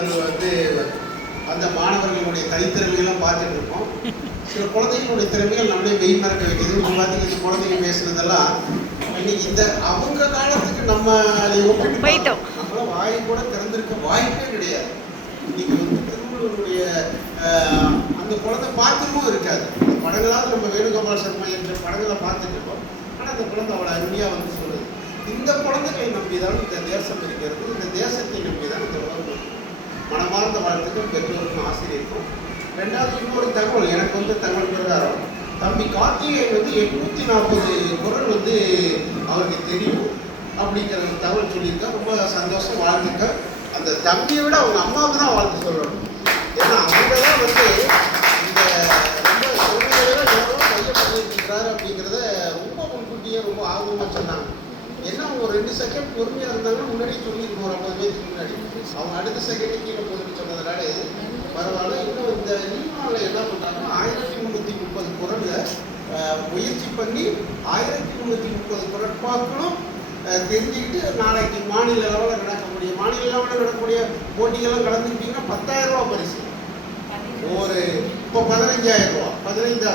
குழந்தைகள் வந்து அந்த மாணவர்களுடைய தனித்திறமையெல்லாம் பார்த்துட்டு இருக்கோம். சில குழந்தைகளுடைய திறமைகள் நம்மளே மெய் மறக்க வைக்கிது. இப்போ பார்த்தீங்கன்னா குழந்தைங்க பேசுனதெல்லாம் இன்னைக்கு இந்த அவங்க காலத்துக்கு நம்ம அதை ஒப்பிட்டு போயிட்டோம். நம்மளாம் வாயை கூட திறந்திருக்க வாய்ப்பே கிடையாது. இன்னைக்கு வந்து திருவள்ளுவருடைய அந்த குழந்தை பார்த்துருமும் இருக்காது. அந்த படங்களாவது நம்ம வேணுகோபால் சர்மா என்ற படங்களை பார்த்துட்டு இருக்கோம். ஆனால் அந்த குழந்தை அவ்வளோ அருமையாக வந்து சொல்லுது. இந்த குழந்தைகளை நம்பிதான் இந்த தேசம் இருக்கிறது. இந்த தேசத்தை நம்பிதான் இந்த உலகம். மனமார்ந்த வாழ்த்துக்கள் பெற்றோருக்கும் ஆசிரியருக்கும். ரெண்டாவது இன்னொரு தகவல் எனக்கு வந்து தகவல் பிரகாரம் தம்பி கார்த்திகேயன் வந்து 840 குரல் வந்து அவருக்கு தெரியும் அப்படிங்கிற தகவல் சொல்லியிருக்கா. ரொம்ப சந்தோஷம், வாழ்த்துக்கள். அந்த தம்பியை விட அவங்க அம்மாவுக்கு தான் வாழ்த்து சொல்லணும். ஏன்னா அவங்க தான் வந்து இந்த ரொம்ப சூழ்நிலையில எவ்வளோ மையம் பண்ணியிருக்கிறாரு அப்படிங்கிறத ரொம்ப முன்கூட்டியே ரொம்ப ஆர்வமாக சொன்னாங்க. ஏன்னா அவங்க ஒரு 2 செகண்ட் பொறுமையாக இருந்தாங்கன்னா முன்னாடியே சொல்லியிருக்கோம். ஒரு 50 பேருக்கு முன்னாடி அவங்க அடுத்த செகண்ட் கீழே போதுன்னு சொன்னதுனால பரவாயில்ல. இன்னும் இந்த நியூமாவில் என்ன பண்ணுறாங்கன்னா 1330 குரலை முயற்சி பண்ணி 1330 குரட்பாக்களும் தெரிஞ்சுக்கிட்டு நாளைக்கு மாநில லெவலில் நடக்கக்கூடிய போட்டிகள்லாம் கலந்துக்கிட்டிங்கன்னா 10,000 ரூபா பரிசு. ஒரு இப்போ 15,000 ரூபா 10லேருந்து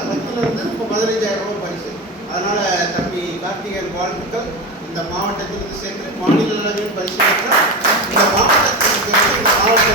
இப்போ 15,000 ரூபா பரிசு. அதனால் தம்பி கார்த்திகேயன் வாழ்த்துக்கள். இந்த மாவட்டத்திலிருந்து சென்று மாநில அளவில் பரிசு பெற்றால் இந்த மாவட்டத்திற்கு இந்த மாவட்ட